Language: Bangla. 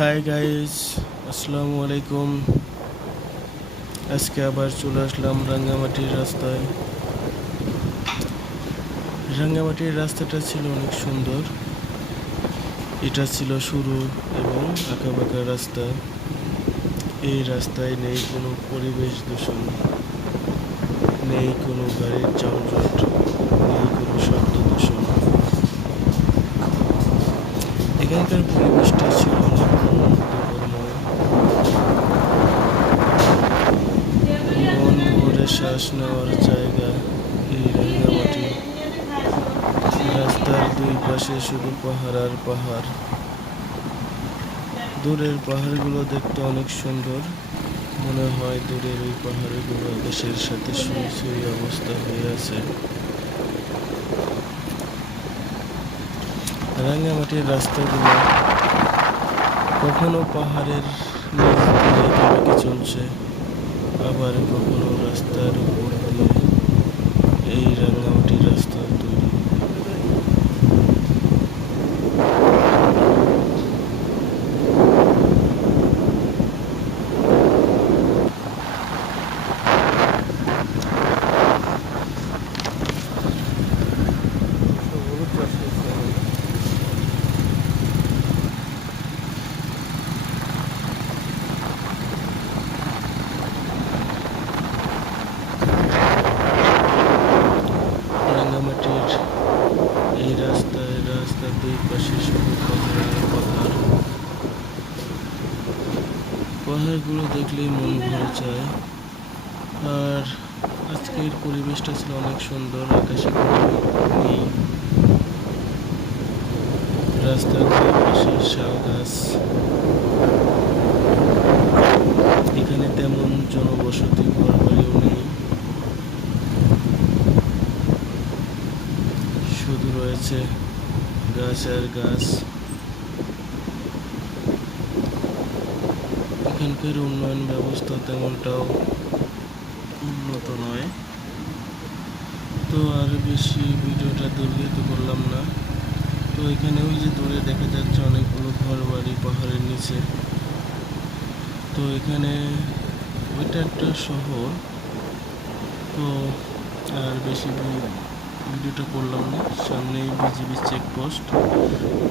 হাই গাইস আসসালামু আলাইকুম আজকে আবার চলে আসলাম রাঙ্গামাটির রাস্তায় রাঙ্গামাটির রাস্তাটা ছিল অনেক সুন্দর। এটা ছিল শুরু এবং আঁকাবাঁকা রাস্তা। এই রাস্তায় নেই কোনো পরিবেশ দূষণ, নেই কোনো গাড়ির যানজট, নেই কোনো শব্দ দূষণ। এখানকার পরিবেশটা ছিল অনেক মনোমুগ্ধকরময় মন ভরে শ্বাস নেওয়ার জায়গা এই রাঙ্গামাটি রাস্তার দুই পাশে শুধু পাহাড় আর পাহাড়। দূরের পাহাড়গুলো দেখতে অনেক সুন্দর। মনে হয় দূরের ওই পাহাড়গুলো দেশের সাথে সুই অবস্থা হয়ে আছে। রাঙ্গামাটির রাস্তাগুলো কখনো পাহাড়ের চলছে। আবার কখনো রাস্তার উপর দিয়ে এই রাঙ্গামাটির রাস্তা তৈরি রাঙ্গামাটির এই রাস্তায় রাস্তার দুই পাশে পাহাড় পাহাড়গুলো দেখলেই মন ভরে যায়। আর আজকের পরিবেশটা ছিল অনেক সুন্দর, আকাশে নেই। রাস্তার দুই পাশে শাল গাছ। এখানে তেমন জনবসতি ঘর বাড়িও নেই। শুধু রয়েছে গাছ আর গাছ এখানকার উন্নয়ন ব্যবস্থা তেমনটাও উন্নত নয়। তো আর বেশি ভিডিওটা দীর্ঘিত করলাম না। তো এখানে ওই যে দূরে দেখা যাচ্ছে অনেকগুলো ঘর বাড়ি পাহাড়ের নিচে। তো এখানে ওইটা একটা শহর। তো আর বেশি ভিডিওটা করলাম না সামনেই বিজিবি চেকপোস্ট